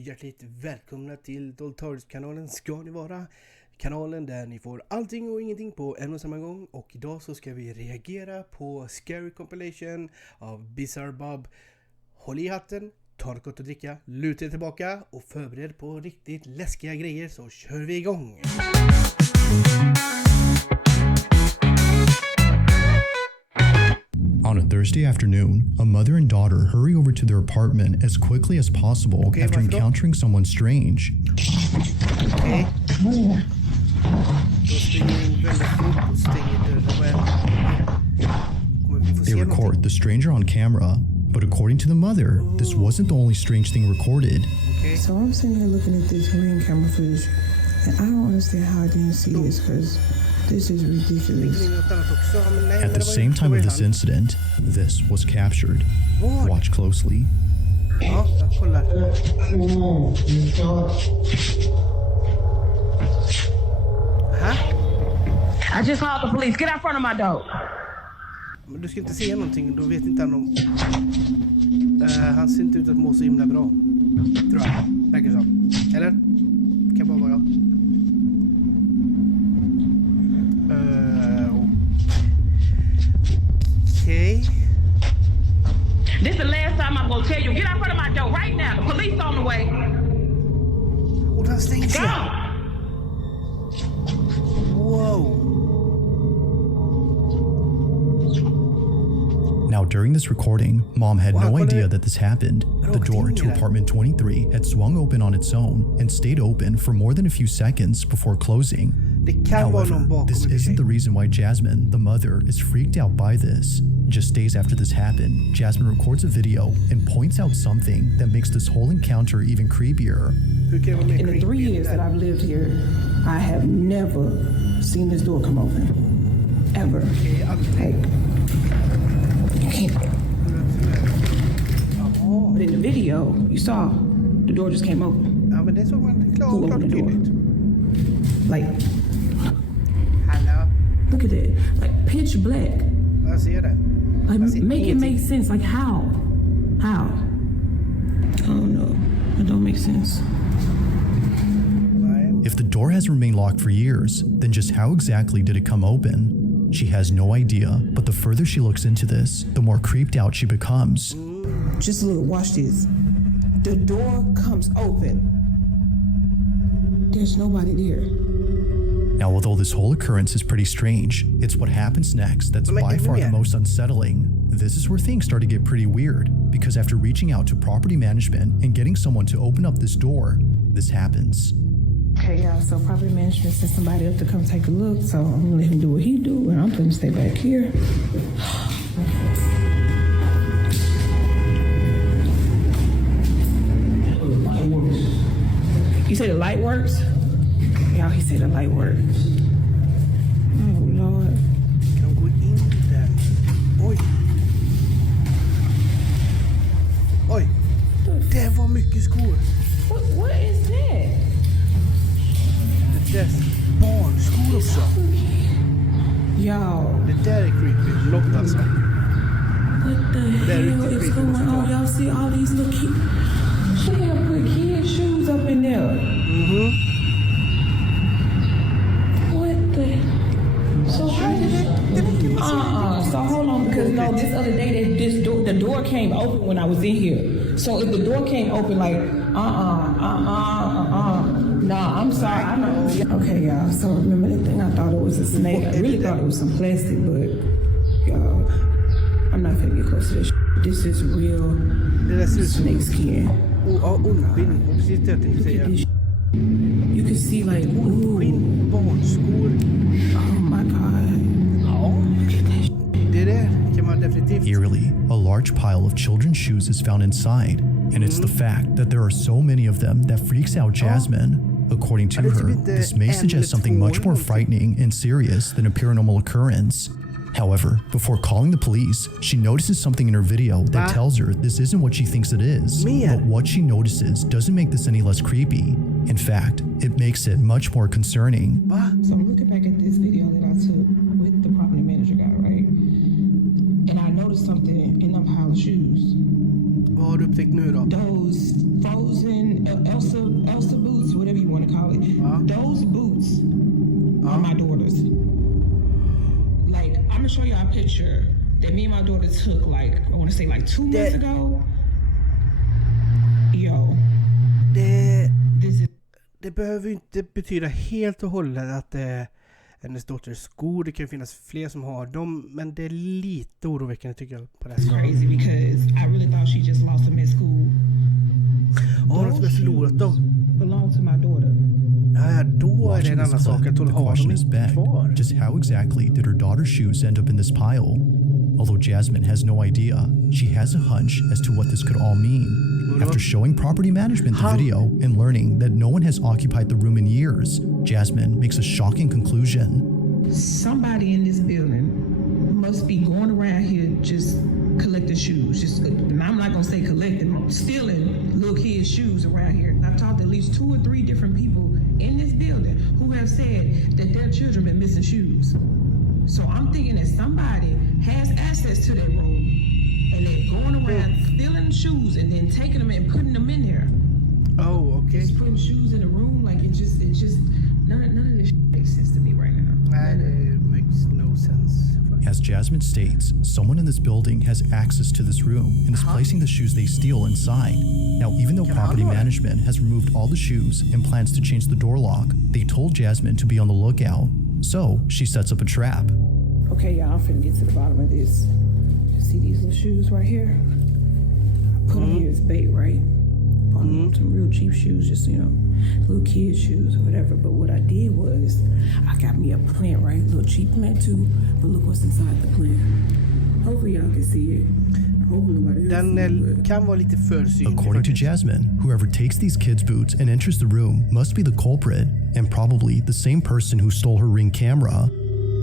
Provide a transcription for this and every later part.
hjärtligt välkomna till Doltarius-kanalen ska ni vara. Kanalen där ni får allting och ingenting på en och samma gång. Och idag så ska vi reagera på Scary Compilation av Bizarre Bob. Håll i hatten, ta något gott att dricka, luta er tillbaka och förbered på riktigt läskiga grejer, så kör vi igång. On a Thursday afternoon, a mother and daughter hurry over to their apartment as quickly as possible after encountering someone strange. Okay. They record the stranger on camera, but according to the mother, this wasn't the only strange thing recorded. Okay. So I'm sitting here looking at this ring camera footage, and I don't understand how I didn't see this, because this is ridiculous. At the same time of this incident, this was captured. Watch closely. Ja, jag kollar. I just called the police. Get out front of my door. Men du ska inte säga någonting, då vet inte han om... han ser inte ut att må så himla bra, tror jag. Verkar som. Eller? Kan bara vara jag. Okay. This is the last time I'm gonna tell you. Get out front of my door right now. The police on the way. Och den stängs Go! igen. Wow. Now, during this recording, Mom had no idea that this happened. The door to apartment 23 had swung open on its own and stayed open for more than a few seconds before closing. However, this isn't the reason why Jasmine, the mother, is freaked out by this. Just days after this happened, Jasmine records a video and points out something that makes this whole encounter even creepier. In the 3 years that I've lived here, I have never seen this door come open. Ever. Like, you can't. But in the video, you saw the door just came open. Ja, men det såg man klart Who och opened the door? tydligt. Like, Hallå? look at that. Like, pitch black. Jag ser det. Like, make it make sense. Like, how? How? I don't know. It don't make sense. If the door has remained locked for years, then just how exactly did it come open? She has no idea, but the further she looks into this, the more creeped out she becomes. Just look, watch this. The door comes open. There's nobody there. Now, although this whole occurrence is pretty strange, it's what happens next that's by far the most unsettling. This is where things start to get pretty weird, because after reaching out to property management and getting someone to open up this door, this happens. Okay, y'all, so property management sent somebody up to come take a look, so I'm gonna let him do what he do, and I'm gonna stay back here. You say the light works? Y'all, he said the light works. Oh, Lord. Kan gå in där. Oj. Oj. Det var mycket skor. What is that? Det där är barnskor också. Y'all. Det där är creepy. Något alltså. What the hell is going on? Y'all see all these little kids? She have put kids' shoes up in there. What the? So how did it? So hold on, because no, this other day the door came open when I was in here. So if the door came open, like nah, I'm sorry. I know. Okay, y'all. So remember that thing? I thought it was a snake. I really thought it was some plastic, but y'all, I'm not gonna get close to this. This is real snake skin. Precis det jag tänkte säga. You can see like, ooh. Barnskor. Oh my God. Ja. Det där kan man definitivt. Eerily, a large pile of children's shoes is found inside, and it's the fact that there are so many of them that freaks out Jasmine. According to her, this may suggest something much more frightening and serious than a paranormal occurrence. However, before calling the police, she notices something in her video that tells her this isn't what she thinks it is, but what she notices doesn't make this any less creepy. In fact, it makes it much more concerning. So I'm looking back at this video that I took with the property manager guy, right? And I noticed something in them pile of shoes. Vad har du upptäckt nu då? Those frozen Elsa boots, whatever you want to call it. Those boots are my daughter's. Like, I'm gonna show you a picture that me and my daughter took, like, I want to say like 2 months ago. Yo. Det behöver ju inte betyda helt och hållet att det är hennes dotters skor. Det kan ju finnas fler som har dem, men det är lite oroväckande tycker jag på det här. Crazy because I really thought she just lost them at school. Hon har förlorat dem. Belong to my daughter. Ja, då är det en annan sak att hon har dem inte kvar. Just how exactly did her daughter's shoes end up in this pile? Although Jasmine has no idea, she has a hunch as to what this could all mean. After showing property management the video and learning that no one has occupied the room in years, Jasmine makes a shocking conclusion. Somebody in this building must be going around here just collecting shoes. And I'm not gonna say collecting, stealing little kids' shoes around here. I've talked to at least 2 or 3 different people in this building who have said that their children been missing shoes. So I'm thinking that somebody has access to that room and they're going around stealing shoes and then taking them and putting them in there. Oh, okay. Just putting shoes in the room, like it just none of this makes sense to me right now. It makes no sense. As Jasmine states, someone in this building has access to this room and is placing the shoes they steal inside. Now, even though property management has removed all the shoes and plans to change the door lock, they told Jasmine to be on the lookout. So she sets up a trap. Okay, y'all, I'm finna get to the bottom of this. You see these little shoes right here? I put them here as bait, right? Bought them some real cheap shoes, just, you know, little kids' shoes or whatever. But what I did was, I got me a plant, right? A little cheap plant too, but look what's inside the plant. Hopefully y'all can see it. Den kan vara lite för synlig. According to Jasmine, whoever takes these kids' boots and enters the room must be the culprit and probably the same person who stole her Ring camera.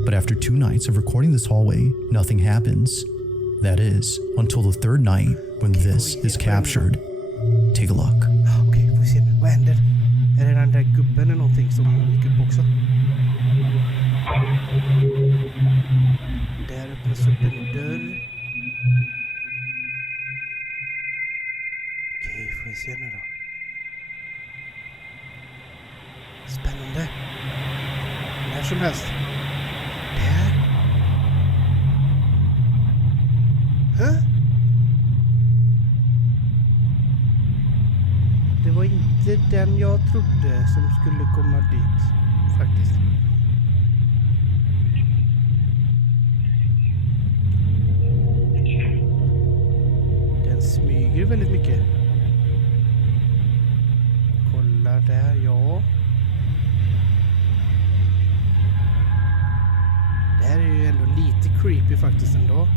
But after 2 nights of recording this hallway, nothing happens. That is, until the 3rd night when this is captured. Take a look. Okej, får vi se nu. Vad händer? Är det den där gubben eller någonting som gick upp också? Där öppnas upp en dörr. Okej, får vi se nu då. Spännande. När som helst. Där. Det var inte den jag trodde som skulle komma dit, faktiskt. Den smyger väldigt mycket. Kolla där, ja. Det här är ju ändå lite creepy faktiskt ändå.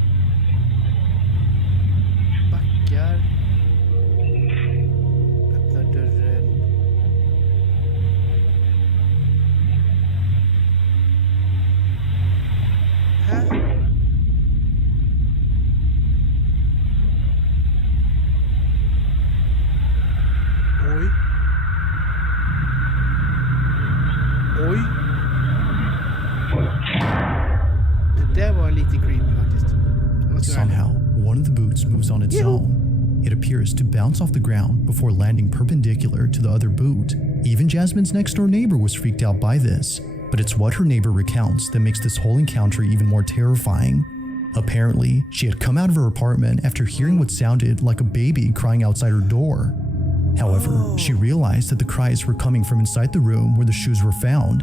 Backar. Öppnar dörren. Här. Oj. Oj. Det där var lite creepy faktiskt. Somehow, one of the boots moves on its own. It appears to bounce off the ground before landing perpendicular to the other boot. Even Jasmine's next-door neighbor was freaked out by this, but it's what her neighbor recounts that makes this whole encounter even more terrifying. Apparently, she had come out of her apartment after hearing what sounded like a baby crying outside her door. However, she realized that the cries were coming from inside the room where the shoes were found.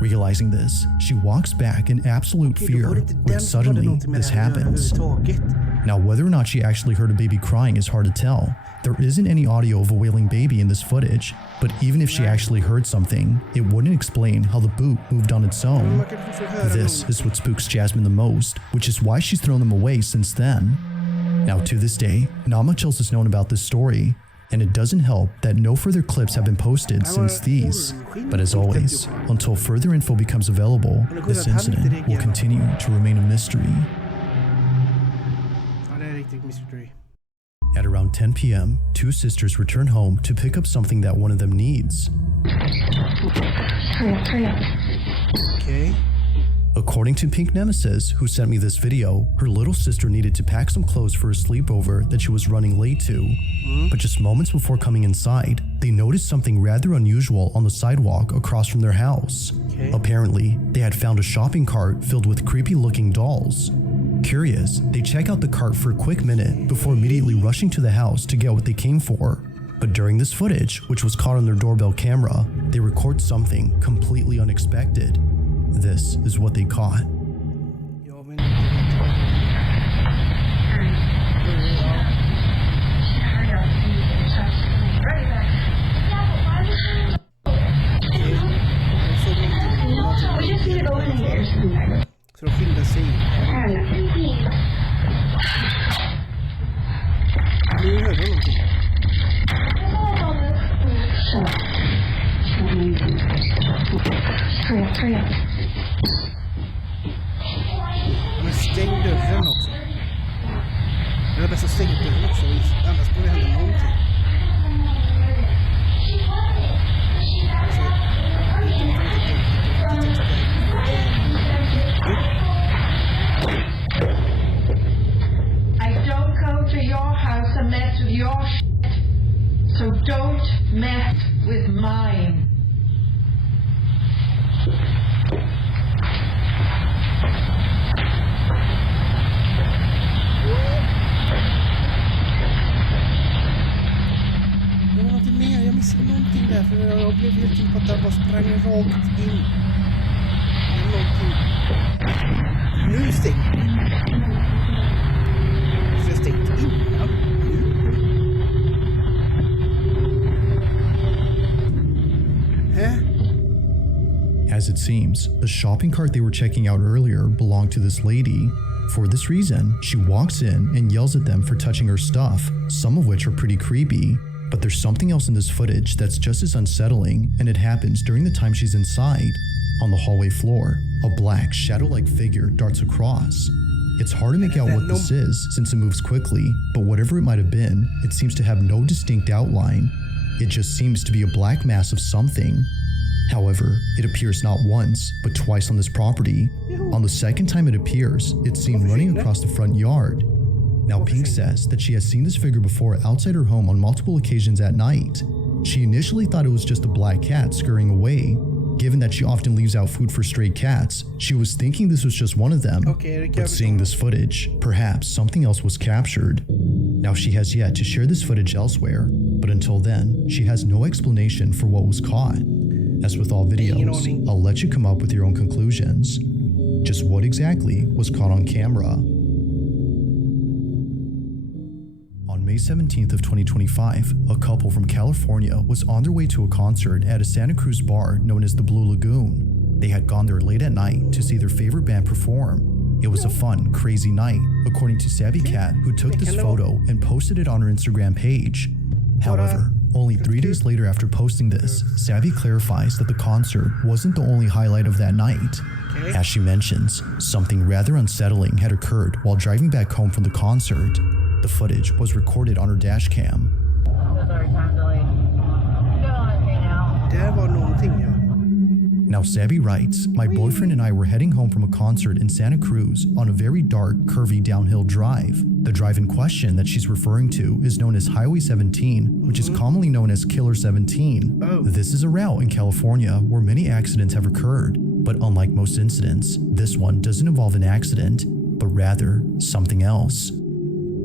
Realizing this, she walks back in absolute fear when suddenly this happens. Now, whether or not she actually heard a baby crying is hard to tell. There isn't any audio of a wailing baby in this footage, but even if she actually heard something, it wouldn't explain how the boot moved on its own. This is what spooks Jasmine the most, which is why she's thrown them away since then. Now, to this day, not much else is known about this story, and it doesn't help that no further clips have been posted since these. But as always, until further info becomes available, this incident will continue to remain a mystery. At around 10 p.m., 2 sisters return home to pick up something that one of them needs. Hurry up. Okay. According to Pink Nemesis, who sent me this video, her little sister needed to pack some clothes for a sleepover that she was running late to. But just moments before coming inside, they noticed something rather unusual on the sidewalk across from their house. Apparently, they had found a shopping cart filled with creepy-looking dolls. Curious, they check out the cart for a quick minute before immediately rushing to the house to get what they came for. But during this footage, which was caught on their doorbell camera, they record something completely unexpected. This is what they caught. Så de skyndar sig. Nu hörde jag någonting. Men stäng dörren också. Det är bäst att stänga dörren också. Annars kommer det hända någonting. I don't go to your house and mess with your shit, so don't mess with mine. Det var någonting mer, jag missade någonting där för jag blev helt in på att jag bara sprang rakt in. Någonting. Nu stänger det. Så jag stängt innan. As it seems, the shopping cart they were checking out earlier belonged to this lady. For this reason, she walks in and yells at them for touching her stuff, some of which are pretty creepy. But there's something else in this footage that's just as unsettling, and it happens during the time she's inside. On the hallway floor, a black, shadow-like figure darts across. It's hard to make out what this is since it moves quickly, but whatever it might have been, it seems to have no distinct outline. It just seems to be a black mass of something. However, it appears not once, but twice on this property. On the second time it appears, it's seen running across the front yard. Now Pink says that she has seen this figure before outside her home on multiple occasions at night. She initially thought it was just a black cat scurrying away. Given that she often leaves out food for stray cats, she was thinking this was just one of them. But seeing this footage, perhaps something else was captured. Now she has yet to share this footage elsewhere, but until then, she has no explanation for what was caught. As with all videos, I'll let you come up with your own conclusions. Just what exactly was caught on camera? On May 17th of 2025, a couple from California was on their way to a concert at a Santa Cruz bar known as the Blue Lagoon. They had gone there late at night to see their favorite band perform. It was a fun, crazy night, according to Savvy Cat, who took this photo and posted it on her Instagram page. However, only 3 days later after posting this, Savvy clarifies that the concert wasn't the only highlight of that night. As she mentions, something rather unsettling had occurred while driving back home from the concert. The footage was recorded on her dash cam. Det var någonting, ja. Now Savvy writes, my boyfriend and I were heading home from a concert in Santa Cruz on a very dark, curvy downhill drive. The drive in question that she's referring to is known as Highway 17, which is commonly known as Killer 17. This is a route in California where many accidents have occurred, but unlike most incidents, this one doesn't involve an accident, but rather something else.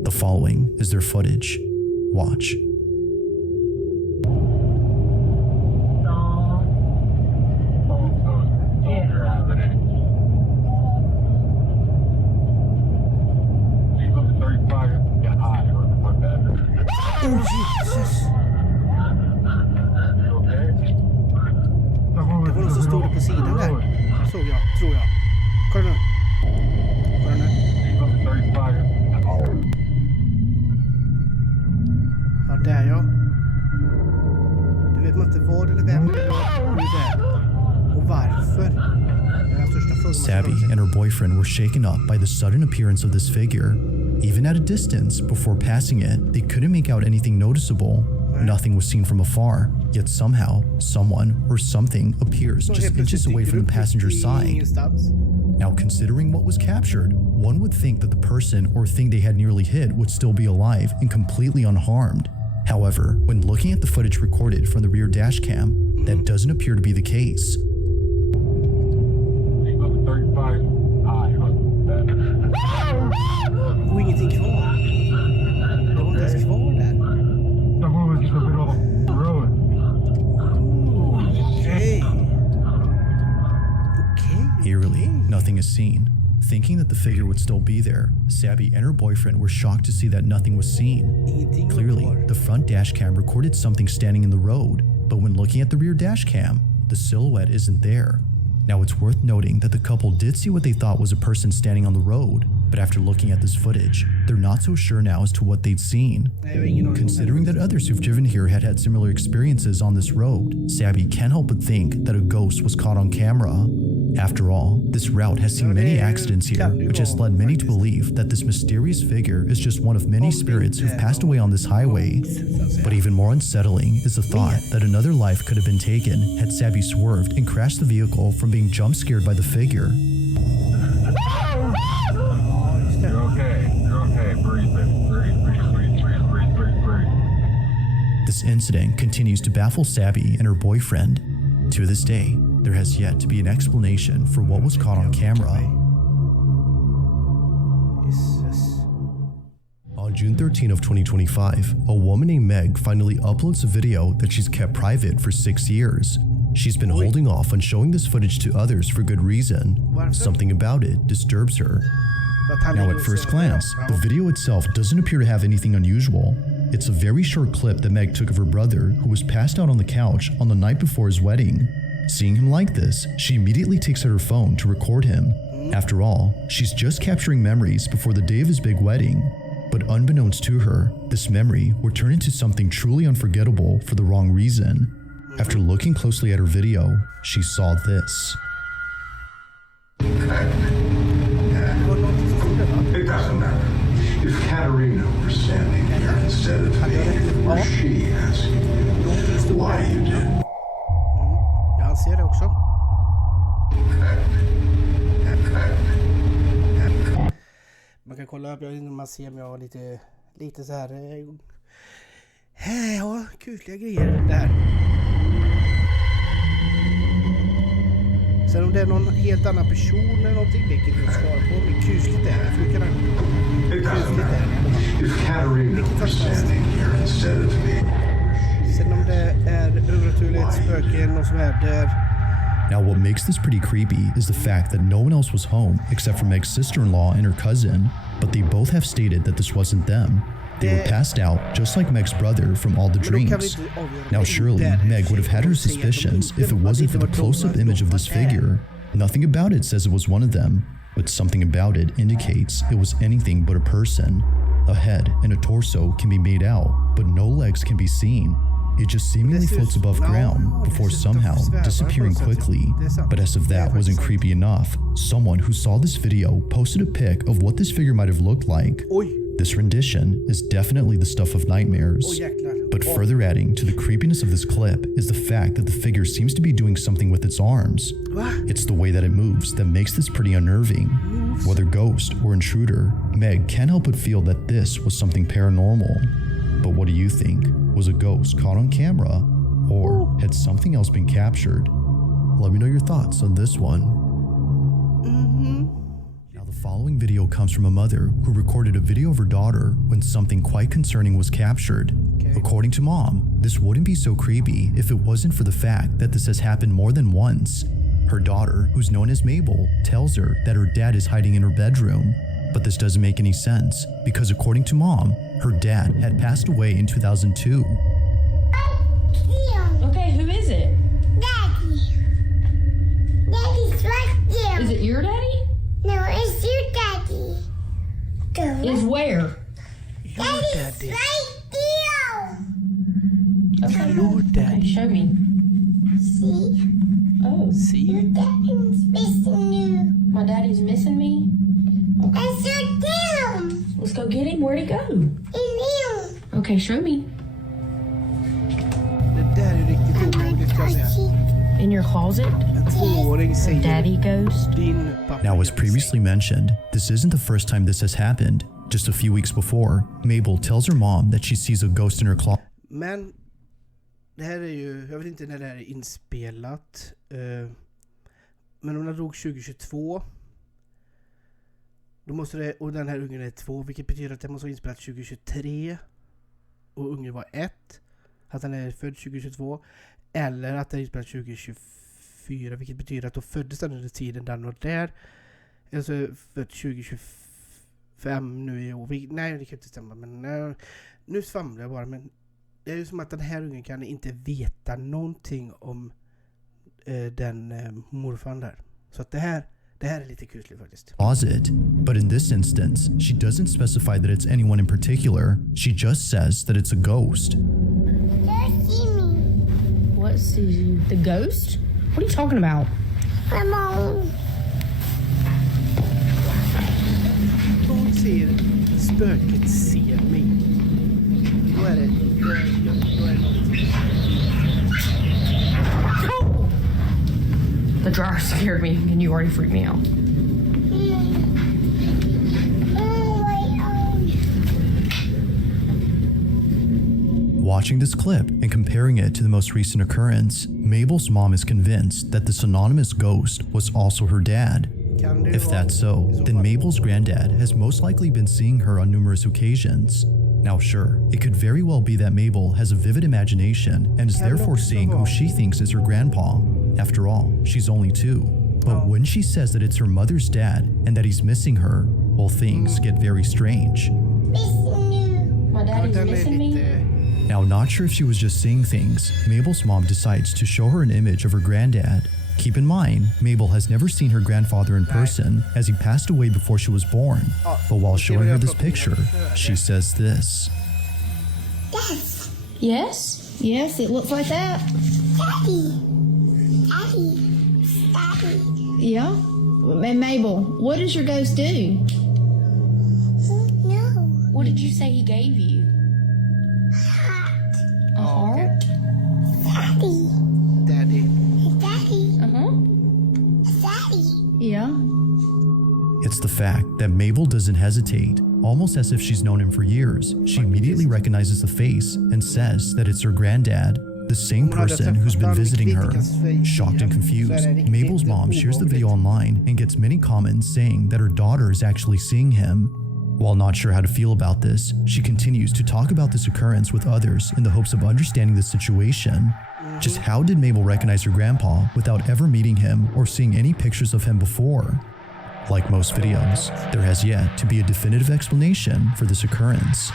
The following is their footage. Watch. Oh Jesus! Det var någon som stod på sidan där. Såg jag, tror jag. Kolla nu. Kolla nu. Ja, där ja. Du vet man inte vad eller vem det var. Där. Och varför. Savvy and her boyfriend were shaken up by the sudden appearance of this figure. Even at a distance, before passing it, they couldn't make out anything noticeable. nothing was seen from afar, yet somehow, someone or something appears just inches away from the passenger's side. Now, considering what was captured, one would think that the person or thing they had nearly hit would still be alive and completely unharmed. However, when looking at the footage recorded from the rear dash cam, that doesn't appear to be the case. Och ingenting kvar. Det var inte ens kvar där. Okay. Eerily, nothing is seen. Thinking that the figure would still be there, Sabby and her boyfriend were shocked to see that nothing was seen. Clearly, the front dash cam recorded something standing in the road, but when looking at the rear dash cam, the silhouette isn't there. Now, it's worth noting that the couple did see what they thought was a person standing on the road, but after looking at this footage, they're not so sure now as to what they'd seen. Considering that others who've driven here had similar experiences on this road, Sabby can't help but think that a ghost was caught on camera. After all, this route has seen many accidents here, which has led many to believe that this mysterious figure is just one of many spirits who've passed away on this highway. But even more unsettling is the thought that another life could have been taken had Sabby swerved and crashed the vehicle from being jump scared by the figure. You're okay. You're okay. Breathe, breathe. This incident continues to baffle Sabby and her boyfriend. To this day, there has yet to be an explanation for what was caught on camera. On June 13 of 2025, a woman named Meg finally uploads a video that she's kept private for 6 years. She's been holding off on showing this footage to others for good reason. Something about it disturbs her. Now, at first glance, the video itself doesn't appear to have anything unusual. It's a very short clip that Meg took of her brother, who was passed out on the couch on the night before his wedding. Seeing him like this, she immediately takes out her phone to record him. After all, she's just capturing memories before the day of his big wedding. But unbeknownst to her, this memory would turn into something truly unforgettable for the wrong reason. After looking closely at her video, she saw this. It doesn't matter. If Katarina were standing here instead of me, or she asking you why you did. Jag ser det också. Man kan kolla upp, man ser om jag har lite så här. Ja, kusliga grejer det här. Sen om det är någon helt annan person eller någonting, det kan du svara på. Men kusligt är det. För kan sen om det är övernaturligt, spöken och så här där. Now, what makes this pretty creepy is the fact that no one else was home except for Meg's sister-in-law and her cousin, but they both have stated that this wasn't them. They were passed out just like Meg's brother from all the dreams. Now, surely Meg would have had her suspicions if it wasn't for the close-up image of this figure. Nothing about it says it was one of them, but something about it indicates it was anything but a person. A head and a torso can be made out, but no legs can be seen. It just seemingly floats above ground before somehow disappearing quickly. But as if that wasn't creepy enough, someone who saw this video posted a pic of what this figure might have looked like. This rendition is definitely the stuff of nightmares. But further adding to the creepiness of this clip is the fact that the figure seems to be doing something with its arms. It's the way that it moves that makes this pretty unnerving. Whether ghost or intruder, Meg can't help but feel that this was something paranormal. But what do you think? Was a ghost caught on camera? Or had something else been captured? Let me know your thoughts on this one. Now, the following video comes from a mother who recorded a video of her daughter when something quite concerning was captured. According to Mom, this wouldn't be so creepy if it wasn't for the fact that this has happened more than once. Her daughter, who's known as Mabel, tells her that her dad is hiding in her bedroom. But this doesn't make any sense, because according to Mom, her dad had passed away in 2002. Okay, who is it? Daddy. Daddy's right there. Is it your daddy? No, it's your daddy. Go. Is where? Daddy's right there. Okay. Your daddy. Okay, show me. See? Oh, Your See? daddy's missing you. my daddy's missing me? I saw him. Let's go get him. Where'd he go? In you. Okay, show me. ska se. In your closet? En 2-åring säger Daddy ghost? din pappa. Now, as previously mentioned, this isn't the first time this has happened. Just a few weeks before, Mabel tells her mom that she sees a ghost in her closet. Men det här är ju, jag vet inte när det här är inspelat. Men hon dog 2022. Då måste det, och den här ungen är 2, vilket betyder att det måste vara inspelat 2023. Och ungen var 1. Att den är född 2022. Eller att den är inspelat 2024, vilket betyder att då föddes den under tiden den och där. Eller så är född 2025 nu i år. Nej, det kan inte stämma. Men nu svamlar jag bara. Men det är ju som att den här ungen kan inte veta någonting om den morfan där. Så att det här är lite kusligt faktiskt. Closet, but in this instance, she doesn't specify that it's anyone in particular. She just says that it's a ghost. Don't see me. What sees you? The ghost? What are you talking about? I'm on. Hon ser spöket ser mig. Då är det någonting. The dryer scared me and you already freaked me out. Watching this clip and comparing it to the most recent occurrence, Mabel's mom is convinced that this anonymous ghost was also her dad. If that's so, then Mabel's granddad has most likely been seeing her on numerous occasions. Now sure, it could very well be that Mabel has a vivid imagination and is therefore seeing who she thinks is her grandpa. After all, she's only 2. But when she says that it's her mother's dad and that he's missing her, well, things get very strange. My daddy's missing me? Now, not sure if she was just seeing things, Mabel's mom decides to show her an image of her granddad. Keep in mind, Mabel has never seen her grandfather in person as he passed away before she was born. But while showing her this picture, she says this. Yes? Yes, it looks like that. Daddy. Yeah? And Mabel, what does your ghost do? No. What did you say he gave you? A heart? Daddy. Daddy. Uh-huh. Daddy. Yeah. It's the fact that Mabel doesn't hesitate. Almost as if she's known him for years, she immediately recognizes the face and says that it's her granddad, the same person who's been visiting her. Shocked and confused, Mabel's mom shares the video online and gets many comments saying that her daughter is actually seeing him. While not sure how to feel about this, she continues to talk about this occurrence with others in the hopes of understanding the situation. Just how did Mabel recognize her grandpa without ever meeting him or seeing any pictures of him before? Like most videos, there has yet to be a definitive explanation for this occurrence.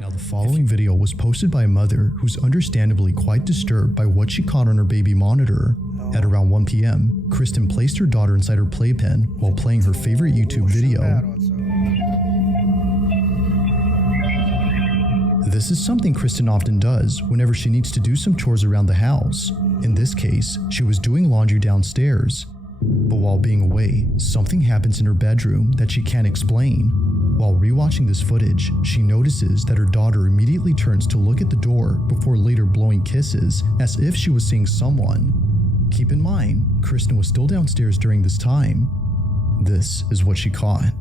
Now, the following video was posted by a mother who's understandably quite disturbed by what she caught on her baby monitor. At around 1 p.m., Kristen placed her daughter inside her playpen while playing her favorite YouTube video. This is something Kristen often does whenever she needs to do some chores around the house. In this case, she was doing laundry downstairs. But while being away, something happens in her bedroom that she can't explain. While rewatching this footage, she notices that her daughter immediately turns to look at the door before later blowing kisses as if she was seeing someone. Keep in mind, Kristen was still downstairs during this time. This is what she caught.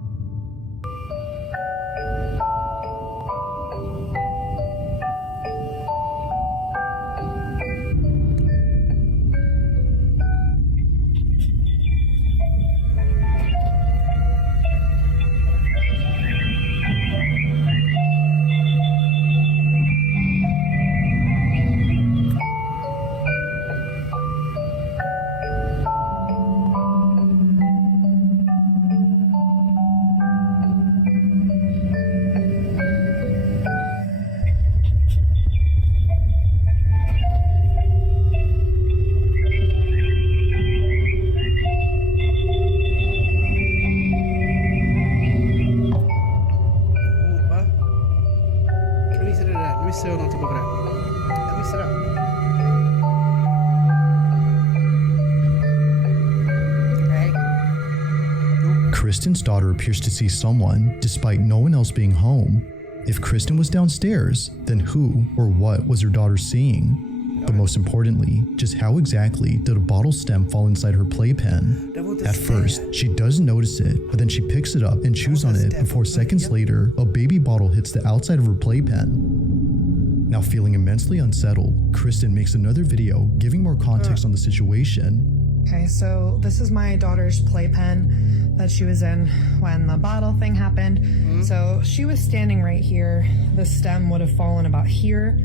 Kristen's daughter appears to see someone despite no one else being home. If Kristen was downstairs, then who or what was her daughter seeing? But most importantly, just how exactly did a bottle stem fall inside her playpen? At first, she doesn't notice it, but then she picks it up and chews on it before seconds later, a baby bottle hits the outside of her playpen. Now feeling immensely unsettled, Kristen makes another video giving more context on the situation. Okay, so this is my daughter's playpen that she was in when the bottle thing happened. So she was standing right here. The stem would have fallen about here.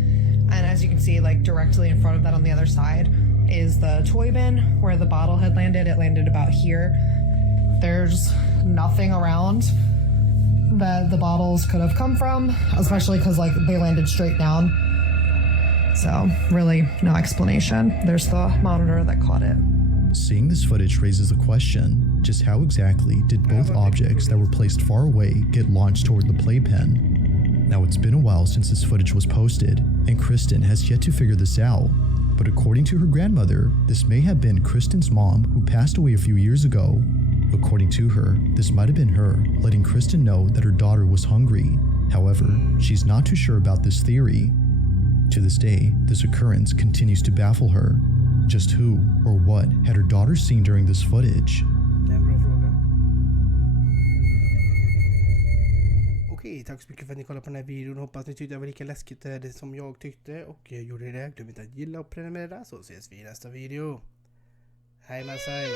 And as you can see, like directly in front of that on the other side is the toy bin where the bottle had landed. It landed about here. There's nothing around that the bottles could have come from, especially because like they landed straight down. So really no explanation. There's the monitor that caught it. Seeing this footage raises the question, just how exactly did both objects that were placed far away get launched toward the playpen? Now it's been a while since this footage was posted, and Kristen has yet to figure this out. But according to her grandmother, this may have been Kristen's mom who passed away a few years ago. According to her, this might have been her letting Kristen know that her daughter was hungry. However, she's not too sure about this theory. To this day, this occurrence continues to baffle her. Just who or what had her daughter seen during this footage? Okej, tack så mycket för att ni kollade på den här videon. Hoppas ni tyckte det var lika läskigt det som jag tyckte. Och gjorde det. Glöm inte att gilla och prenumerera, så ses vi i nästa video. Hej med sig!